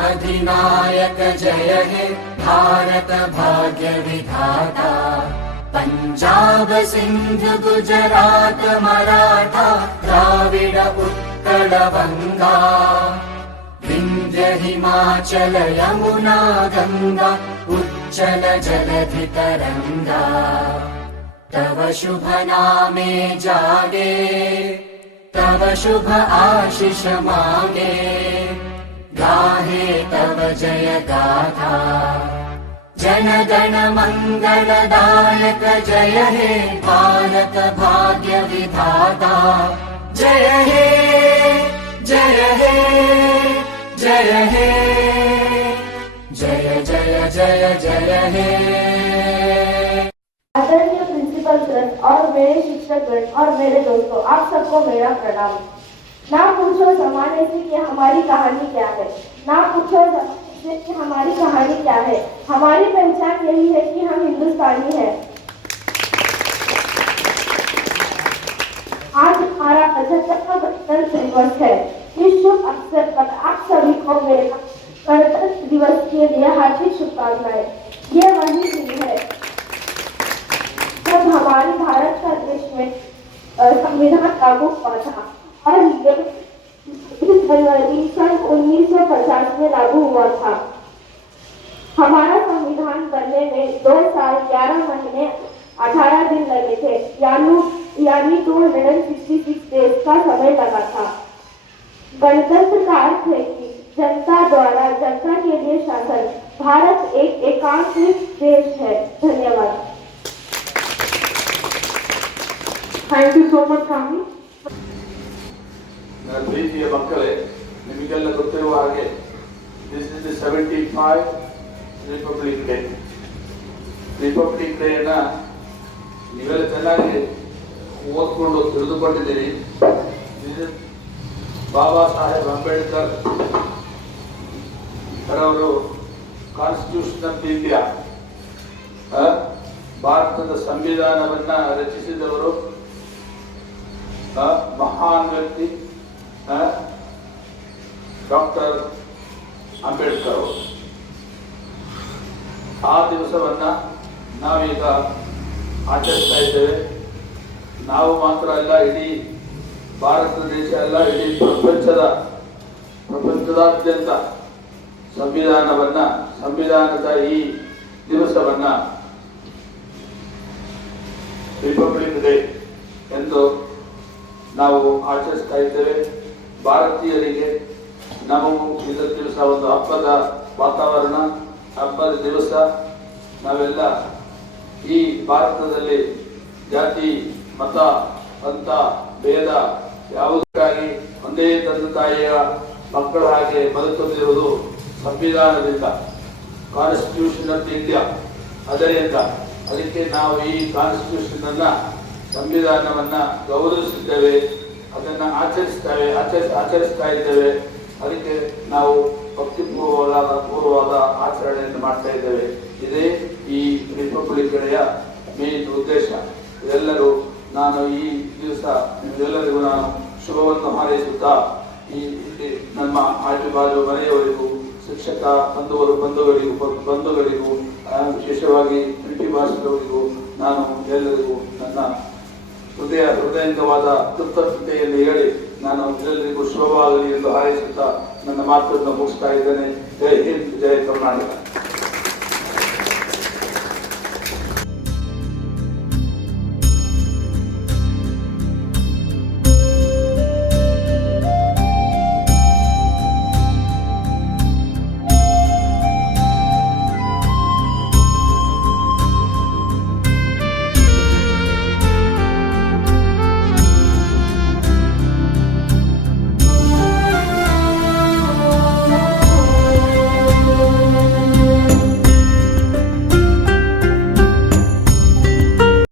अधिनायक जय हे भारत भाग्य विधाता। पंजाब सिंध गुजरात मराठा द्राविड उत्कल बंगा, विंध्य हिमाचल यमुना गंगा उच्चल जलधि तरंगा। तव शुभ नामे जागे, तव शुभ आशीष मांगे, गाहे तव जय गाथा। जन गण मंगलदायक जय हे भारत भाग्य विधाता। जय हे जय हे जय हे जय जय जय जय हे। आदरणीय प्रिंसिपल सर और मेरे शिक्षकगण और मेरे दोस्तों, आप सबको मेरा प्रणाम। ना पूछो जमाने से कि हमारी कहानी क्या है, ना पूछो से कि हमारी कहानी क्या है। हमारी पहचान यही है कि हम हिंदुस्तानी हैं। आज हमारा 75वां गणतंत्र दिवस है। इस शुभ अवसर पर आप सभी को मेरा गणतंत्र दिवस के लिए हार्दिक शुभकामनाएं। ये वही दिन है जब हमारा हमारे भारत का देश में संविधान लागू हुआ था और ये 26 जनवरी सन 1950 में लागू हुआ था। हमारा संविधान बनने में 2 साल 11 महीने 18 दिन लगे थे, यानी 266 डेज का समय लगा था। गणतंत्र का अर्थ है कि जनता द्वारा जनता के लिए शासन। भारत एक एकात्मिक देश है। धन्यवाद। Thank you so much Swami. ನನ್ನ ಪ್ರೀತಿಯ ಮಕ್ಕಳೇ, ನಿಮಗೆಲ್ಲ ಗೊತ್ತಿರುವ ಹಾಗೆ this is the 75 republic day. Republic ಡೇನ ನೀವೆಲ್ಲ ಚೆನ್ನಾಗಿ ಓದ್ಕೊಂಡು ತಿಳಿದುಕೊಂಡಿದ್ದೀರಿ. ಬಾಬಾ ಸಾಹೇಬ್ ಅಂಬೇಡ್ಕರ್ ಅವರವರು ಕಾನ್ಸ್ಟಿಟ್ಯೂಷನ್ ಆಫ್ ಇಂಡಿಯಾ, ಭಾರತದ ಸಂವಿಧಾನವನ್ನ ರಚಿಸಿದವರು ಮಹಾನ್ ವ್ಯಕ್ತಿ ಡಾಕ್ಟರ್ ಅಂಬೇಡ್ಕರ್ ಅವರು. ಆ ದಿವಸವನ್ನ ನಾವೀಗ ಆಚರಿಸ್ತಾ ಇದ್ದೇವೆ. ನಾವು ಮಾತ್ರ ಅಲ್ಲ, ಇಡೀ ಭಾರತ ದೇಶ ಅಲ್ಲ, ಇಡೀ ಪ್ರಪಂಚದಾದ್ಯಂತ ಸಂವಿಧಾನದ ಈ ದಿವಸವನ್ನ ರಿಪಬ್ಲಿಕ್ ಡೇ ಎಂದು ನಾವು ಆಚರಿಸ್ತಾ ಇದ್ದೇವೆ. ಭಾರತೀಯರಿಗೆ ನಮಗೂ ಇದರ ದಿವಸ ಒಂದು ಹಬ್ಬದ ವಾತಾವರಣ, ಹಬ್ಬದ ದಿವಸ. ನಾವೆಲ್ಲ ಈ ಭಾರತದಲ್ಲಿ ಜಾತಿ ಮತ ಪಂಥ ಭೇದ ಯಾವುದಕ್ಕಾಗಿ ಒಂದೇ ತಂದೆ ತಾಯಿಯ ಮಕ್ಕಳ ಹಾಗೆ ಬದುಕುತ್ತಿರುವುದು ಸಂವಿಧಾನದಿಂದ, ಕಾನ್ಸ್ಟಿಟ್ಯೂಷನ್ ಆಫ್ ಇಂಡಿಯಾ ಅದರಿಂದ. ಅದಕ್ಕೆ ನಾವು ಈ ಕಾನ್ಸ್ಟಿಟ್ಯೂಷನ್ ಅನ್ನ, ಸಂವಿಧಾನವನ್ನ ಗೌರವಿಸಿದ್ದೇವೆ, ಅದನ್ನು ಆಚರಿಸ್ತಾ ಇದ್ದೇವೆ. ಅದಕ್ಕೆ ನಾವು ಭಕ್ತಿಪೂರ್ವವಾದ ಆಚರಣೆಯನ್ನು ಮಾಡ್ತಾ ಇದ್ದೇವೆ. ಇದೇ ಈ ರಿಪಬ್ಲಿಕ್ ಡೇಯ ಮೇನ್ ಉದ್ದೇಶ. ಎಲ್ಲರೂ ನಾನು ಈ ದಿವಸ ನಿಮ್ಮೆಲ್ಲರಿಗೂ ನಾನು ಶುಭವನ್ನು ಹಾರೈಸುತ್ತಾ, ಈ ನಮ್ಮ ಆಜುಬಾಜು ಮನೆಯವರಿಗೂ, ಶಿಕ್ಷಕ ಬಂಧುಗಳಿಗೂ ವಿಶೇಷವಾಗಿ ಪ್ರೀತಿ ಭಾಷೆಯವರಿಗೂ ನಾನು ಎಲ್ಲರಿಗೂ ನನ್ನ ಹೃದಯಂಗವಾದ ಕೃತಜ್ಞತೆಯನ್ನು ಹೇಳಿ ನಾನು ಎಲ್ಲರಿಗೂ ಶುಭವಾಗಲಿ ಎಂದು ಹಾರೈಸುತ್ತಾ ನನ್ನ ಮಾತನ್ನು ಮುಗಿಸ್ತಾ ಇದ್ದೇನೆ. ಜೈ ಹಿಂದ್, ಜೈ ಕರ್ನಾಟಕ.